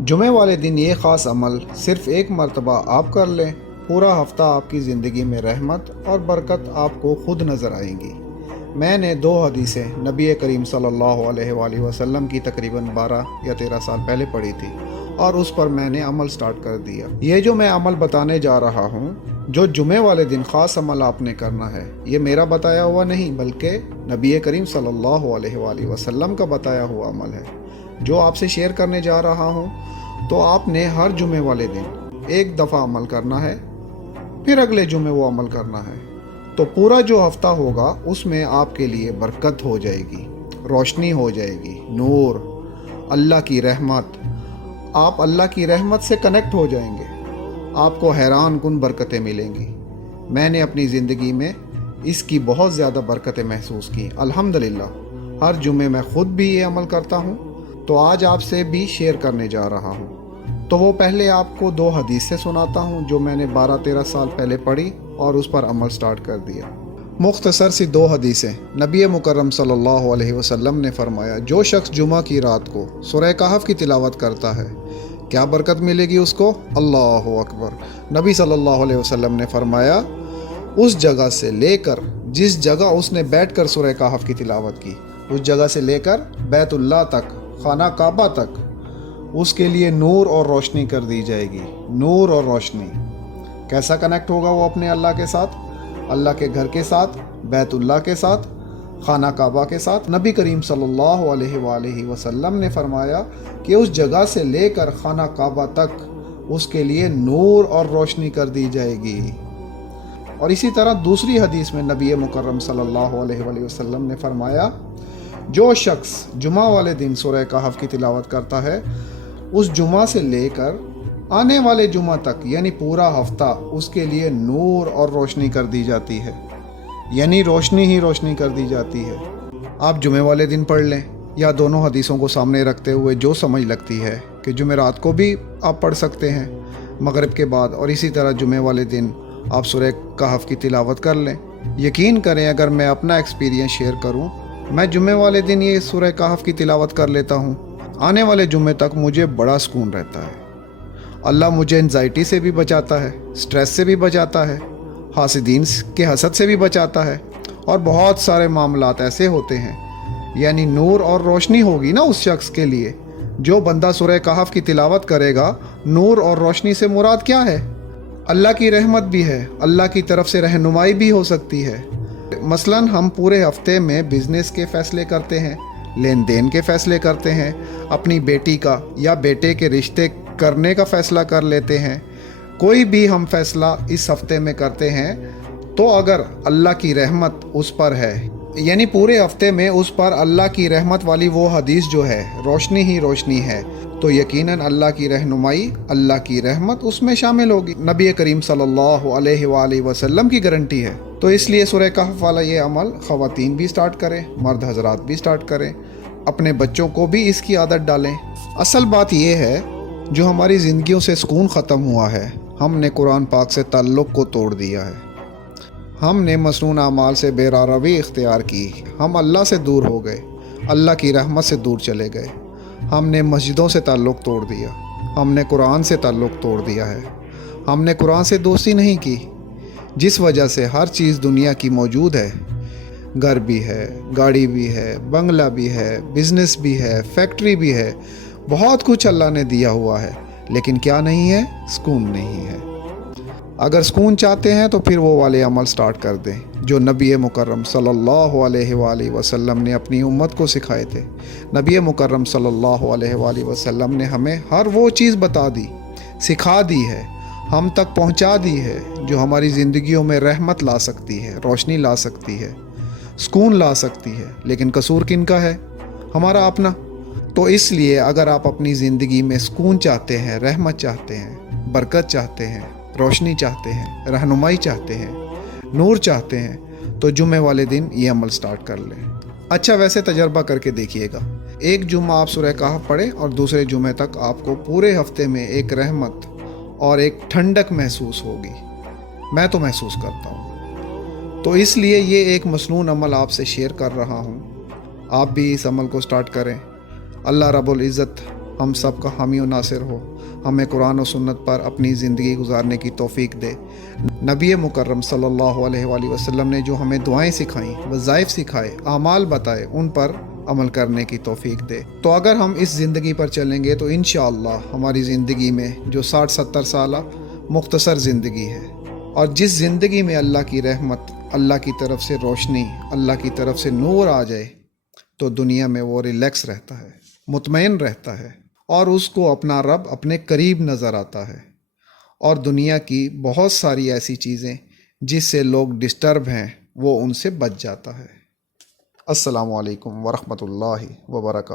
جمعے والے دن یہ خاص عمل صرف ایک مرتبہ آپ کر لیں، پورا ہفتہ آپ کی زندگی میں رحمت اور برکت آپ کو خود نظر آئیں گی۔ میں نے 2 حدیثیں نبی کریم صلی اللہ علیہ وآلہ وسلم کی تقریباً 12 یا 13 سال پہلے پڑھی تھی اور اس پر میں نے عمل سٹارٹ کر دیا۔ یہ جو میں عمل بتانے جا رہا ہوں، جو جمعے والے دن خاص عمل آپ نے کرنا ہے، یہ میرا بتایا ہوا نہیں بلکہ نبی کریم صلی اللہ علیہ وآلہ وسلم کا بتایا ہوا عمل ہے جو آپ سے شیئر کرنے جا رہا ہوں۔ تو آپ نے ہر جمعے والے دن ایک دفعہ عمل کرنا ہے، پھر اگلے جمعے وہ عمل کرنا ہے، تو پورا جو ہفتہ ہوگا اس میں آپ کے لیے برکت ہو جائے گی، روشنی ہو جائے گی، نور، اللہ کی رحمت۔ آپ اللہ کی رحمت سے کنیکٹ ہو جائیں گے، آپ کو حیران کن برکتیں ملیں گی۔ میں نے اپنی زندگی میں اس کی بہت زیادہ برکتیں محسوس کی الحمدللہ۔ ہر جمعے میں خود بھی یہ عمل کرتا ہوں، تو آج آپ سے بھی شیئر کرنے جا رہا ہوں۔ تو وہ پہلے آپ کو 2 حدیثیں سناتا ہوں جو میں نے 12-13 سال پہلے پڑھی اور اس پر عمل سٹارٹ کر دیا۔ مختصر سی 2 حدیثیں۔ نبی مکرم صلی اللہ علیہ وسلم نے فرمایا، جو شخص جمعہ کی رات کو سورہ کہف کی تلاوت کرتا ہے، کیا برکت ملے گی اس کو؟ اللہ اکبر۔ نبی صلی اللہ علیہ وسلم نے فرمایا، اس جگہ سے لے کر جس جگہ اس نے بیٹھ کر سورہ کہف کی تلاوت کی، اس جگہ سے لے کر بیت اللہ تک، خانہ کعبہ تک، اس کے لیے نور اور روشنی کر دی جائے گی۔ نور اور روشنی کیسا کنیکٹ ہوگا وہ اپنے اللہ کے ساتھ، اللہ کے گھر کے ساتھ، بیت اللہ کے ساتھ، خانہ کعبہ کے ساتھ۔ نبی کریم صلی اللہ علیہ وآلہ وسلم نے فرمایا کہ اس جگہ سے لے کر خانہ کعبہ تک اس کے لیے نور اور روشنی کر دی جائے گی۔ اور اسی طرح دوسری حدیث میں نبی مکرم صلی اللہ علیہ وآلہ وسلم نے فرمایا، جو شخص جمعہ والے دن سورہ کہف کی تلاوت کرتا ہے، اس جمعہ سے لے کر آنے والے جمعہ تک یعنی پورا ہفتہ اس کے لیے نور اور روشنی کر دی جاتی ہے، یعنی روشنی ہی روشنی کر دی جاتی ہے۔ آپ جمعے والے دن پڑھ لیں یا دونوں حدیثوں کو سامنے رکھتے ہوئے جو سمجھ لگتی ہے کہ جمعرات کو بھی آپ پڑھ سکتے ہیں مغرب کے بعد، اور اسی طرح جمعے والے دن آپ سورہ کہف کی تلاوت کر لیں۔ یقین کریں، اگر میں اپنا ایکسپیرینس شیئر کروں، میں جمعے والے دن یہ سورہ کہف کی تلاوت کر لیتا ہوں، آنے والے جمعے تک مجھے بڑا سکون رہتا ہے۔ اللہ مجھے انزائٹی سے بھی بچاتا ہے، سٹریس سے بھی بچاتا ہے، حاسدین کے حسد سے بھی بچاتا ہے، اور بہت سارے معاملات ایسے ہوتے ہیں۔ یعنی نور اور روشنی ہوگی نا اس شخص کے لیے جو بندہ سورہ کہف کی تلاوت کرے گا۔ نور اور روشنی سے مراد کیا ہے؟ اللہ کی رحمت بھی ہے، اللہ کی طرف سے رہنمائی بھی ہو سکتی ہے۔ مثلاً ہم پورے ہفتے میں بزنس کے فیصلے کرتے ہیں، لین دین کے فیصلے کرتے ہیں، اپنی بیٹی کا یا بیٹے کے رشتے کرنے کا فیصلہ کر لیتے ہیں۔ کوئی بھی ہم فیصلہ اس ہفتے میں کرتے ہیں تو اگر اللہ کی رحمت اس پر ہے، یعنی پورے ہفتے میں اس پر اللہ کی رحمت والی وہ حدیث جو ہے روشنی ہی روشنی ہے، تو یقیناً اللہ کی رہنمائی، اللہ کی رحمت اس میں شامل ہوگی۔ نبی کریم صلی اللہ علیہ وآلہ وسلم کی گارنٹی ہے۔ تو اس لیے سورہ کہف والا یہ عمل خواتین بھی سٹارٹ کریں، مرد حضرات بھی سٹارٹ کریں، اپنے بچوں کو بھی اس کی عادت ڈالیں۔ اصل بات یہ ہے، جو ہماری زندگیوں سے سکون ختم ہوا ہے، ہم نے قرآن پاک سے تعلق کو توڑ دیا ہے، ہم نے مسنون اعمال سے بے روی اختیار کی، ہم اللہ سے دور ہو گئے، اللہ کی رحمت سے دور چلے گئے، ہم نے مسجدوں سے تعلق توڑ دیا، ہم نے قرآن سے تعلق توڑ دیا ہے، ہم نے قرآن سے دوستی نہیں کی، جس وجہ سے ہر چیز دنیا کی موجود ہے، گھر بھی ہے، گاڑی بھی ہے، بنگلہ بھی ہے، بزنس بھی ہے، فیکٹری بھی ہے، بہت کچھ اللہ نے دیا ہوا ہے، لیکن کیا نہیں ہے؟ سکون نہیں ہے۔ اگر سکون چاہتے ہیں تو پھر وہ والے عمل سٹارٹ کر دیں جو نبی مکرم صلی اللہ علیہ وآلہ وسلم نے اپنی امت کو سکھائے تھے۔ نبی مکرم صلی اللہ علیہ وآلہ وسلم نے ہمیں ہر وہ چیز بتا دی، سکھا دی ہے، ہم تک پہنچا دی ہے جو ہماری زندگیوں میں رحمت لا سکتی ہے، روشنی لا سکتی ہے، سکون لا سکتی ہے۔ لیکن قصور کن کا ہے؟ ہمارا اپنا۔ تو اس لیے اگر آپ اپنی زندگی میں سکون چاہتے ہیں، رحمت چاہتے ہیں، برکت چاہتے ہیں، روشنی چاہتے ہیں، رہنمائی چاہتے ہیں، نور چاہتے ہیں، تو جمعے والے دن یہ عمل سٹارٹ کر لیں۔ اچھا، ویسے تجربہ کر کے دیکھیے گا، ایک جمعہ آپ سورہ کہف پڑھیں اور دوسرے جمعے تک آپ کو پورے ہفتے میں ایک رحمت اور ایک ٹھنڈک محسوس ہوگی۔ میں تو محسوس کرتا ہوں۔ تو اس لیے یہ ایک مسنون عمل آپ سے شیئر کر رہا ہوں، آپ بھی اس عمل کو سٹارٹ کریں۔ اللہ رب العزت ہم سب کا حامی و ناصر ہو، ہمیں قرآن و سنت پر اپنی زندگی گزارنے کی توفیق دے۔ نبی مکرم صلی اللہ علیہ وآلہ وسلم نے جو ہمیں دعائیں سکھائیں، وظائف سکھائے، اعمال بتائے، ان پر عمل کرنے کی توفیق دے۔ تو اگر ہم اس زندگی پر چلیں گے تو انشاءاللہ ہماری زندگی میں جو 60-70 سالہ مختصر زندگی ہے، اور جس زندگی میں اللہ کی رحمت، اللہ کی طرف سے روشنی، اللہ کی طرف سے نور آ جائے، تو دنیا میں وہ ریلیکس رہتا ہے، مطمئن رہتا ہے، اور اس کو اپنا رب اپنے قریب نظر آتا ہے۔ اور دنیا کی بہت ساری ایسی چیزیں جس سے لوگ ڈسٹرب ہیں، وہ ان سے بچ جاتا ہے۔ السلام علیکم ورحمۃ اللہ وبرکاتہ۔